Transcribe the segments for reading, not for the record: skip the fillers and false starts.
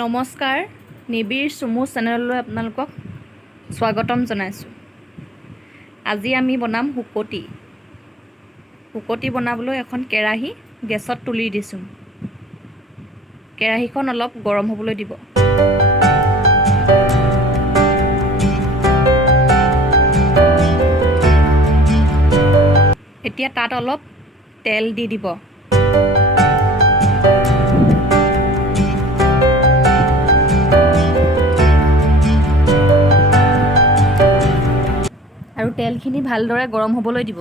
নমস্কাৰ নিবিৰ চুমু চেনেললৈ আপোনালোকক স্বাগতম জনাইছোঁ। আজি আমি বনাম শুকতি। শুকতি বনাবলৈ এখন কেৰাহী গেছত তুলি দিছোঁ। কেৰাহীখন অলপ গৰম হ'বলৈ দিব। এতিয়া তাত অলপ তেল দি দিব। আৰু তেলখিনি ভালদৰে গৰম হ'বলৈ দিব।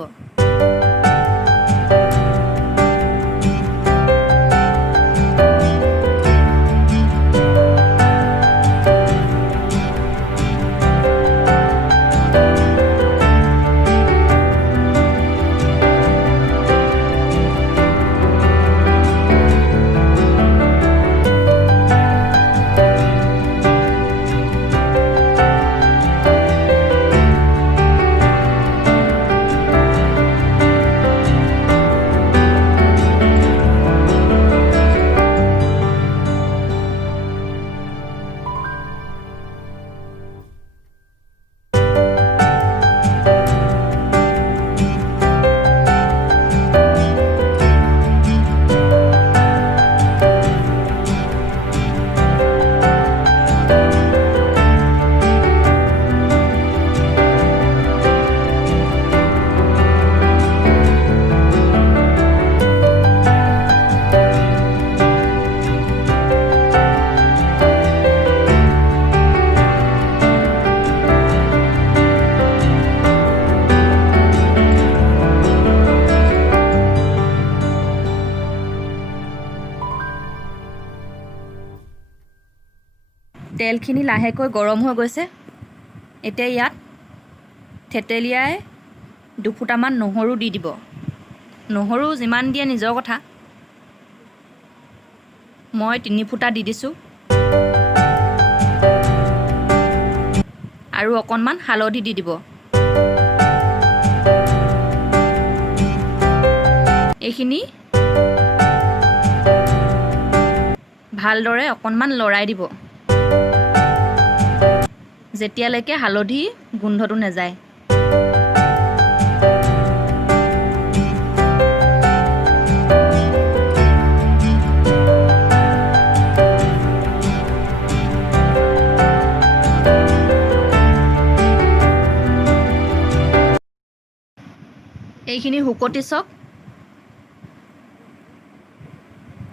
তেলখিনি লাহেকৈ গৰম হৈ গৈছে। এতিয়া ইয়াত থেতেলিয়াই দুফুটামান নহৰু দি দিব। নহৰু যিমান দিয়ে নিজৰ কথা। মই 3 ফুটা দি দিছোঁ। আৰু অকণমান হালধি দি দিব। এইখিনি ভালদৰে অকণমান লৰাই দিব, যেতিয়ালৈকে হালধি গোন্ধটো নাযায়। এইখিনি শুকতি চক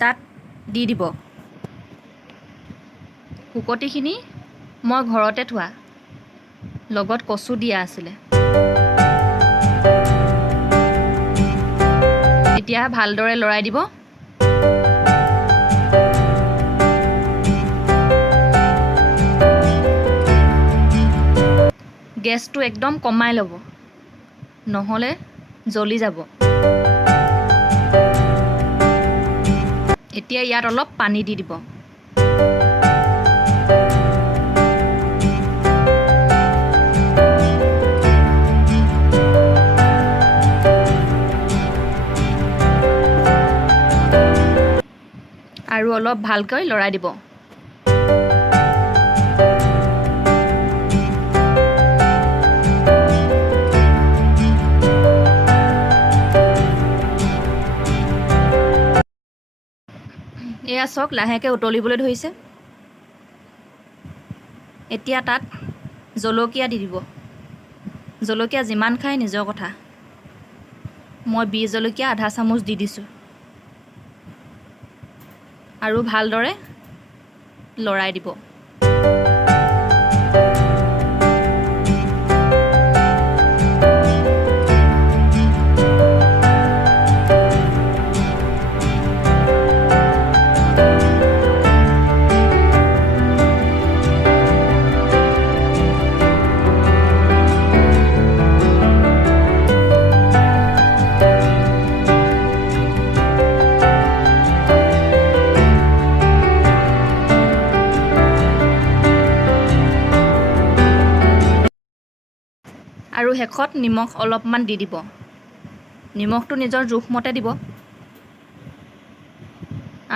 তাত দি দিব। শুকতিখিনি মই ঘৰতে থোৱা, লগত কচু দিয়া আছিলে। এতিয়া ভালদৰে লৰাই দিব। গেছটো একদম কমাই ল'ব, নহ'লে জ্বলি যাব। এতিয়া ইয়াত অলপ পানী দি দিব। আৰু অলপ ভালকৈ লৰাই দিব। এয়া চাওক লাহেকৈ উতলিবলৈ ধৰিছে। এতিয়া তাত জলকীয়া দি দিব। জলকীয়া যিমান খায় নিজৰ কথা। মই বিহ জলকীয়া আধা চামুচ দি দিছোঁ। আৰু ভালদৰে লৰাই দিব। আৰু শেষত নিমখ অলপমান দি দিব। নিমখটো নিজৰ জোখমতে দিব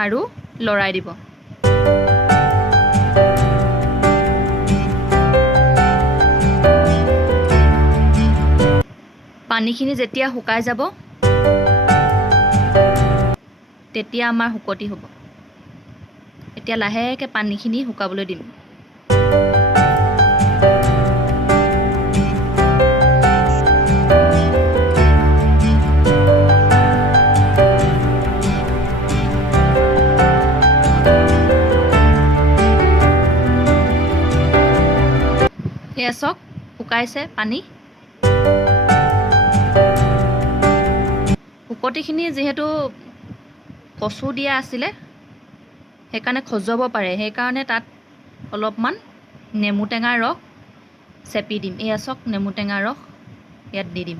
আৰু লৰাই দিব। পানীখিনি যেতিয়া শুকাই যাব তেতিয়া আমাৰ শুকতি হ'ব। এতিয়া লাহেকৈ পানীখিনি শুকাবলৈ দিম। এয়া চাওক শুকাইছে পানী। শুকতিখিনি যিহেতু কচু দিয়া আছিলে সেইকাৰণে খজুৱাব পাৰে, সেইকাৰণে তাত অলপমান নেমু টেঙাৰ ৰস চেপি দিম। এয়া চাওক নেমু টেঙাৰ ৰস ইয়াত দি দিম।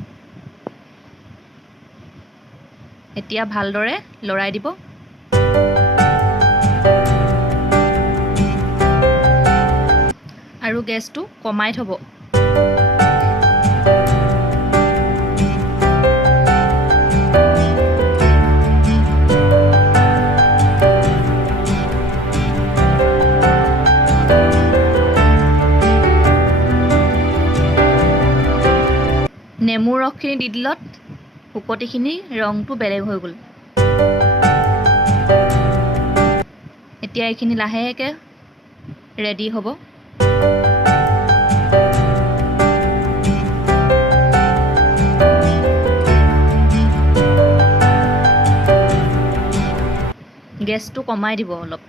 এতিয়া ভালদৰে লৰাই দিব। আৰু গেছটো কমাই থ'ব। নেমুৰ ৰসখিনি দি দিলত শুকতিখিনিৰ ৰংটো বেলেগ হৈ গ'ল। এতিয়া এইখিনি লাহেকৈ ৰেডি হ'ব। গেছটো কমাই দিব অলপ।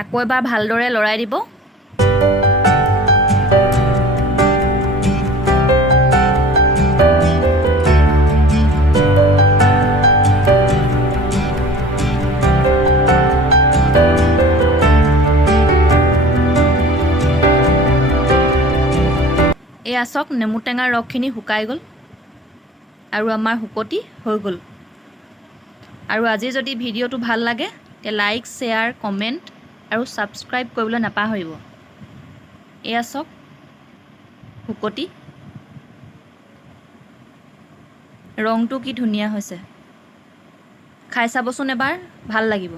আকৌ এবাৰ ভালদৰে লৰাই দিব। এয়া চাওক নেমু টেঙাৰ ৰসখিনি শুকাই গ'ল আৰু আমাৰ শুকতি হৈ গ'ল। আৰু আজি যদি ভিডিঅ'টো ভাল লাগে তে লাইক, শ্বেয়াৰ, কমেণ্ট আৰু ছাবস্ক্ৰাইব কৰিবলৈ নাপাহৰিব। এয়া চাওক শুকতি, ৰংটো কি ধুনীয়া হৈছে। খাই চাবচোন এবাৰ, ভাল লাগিব।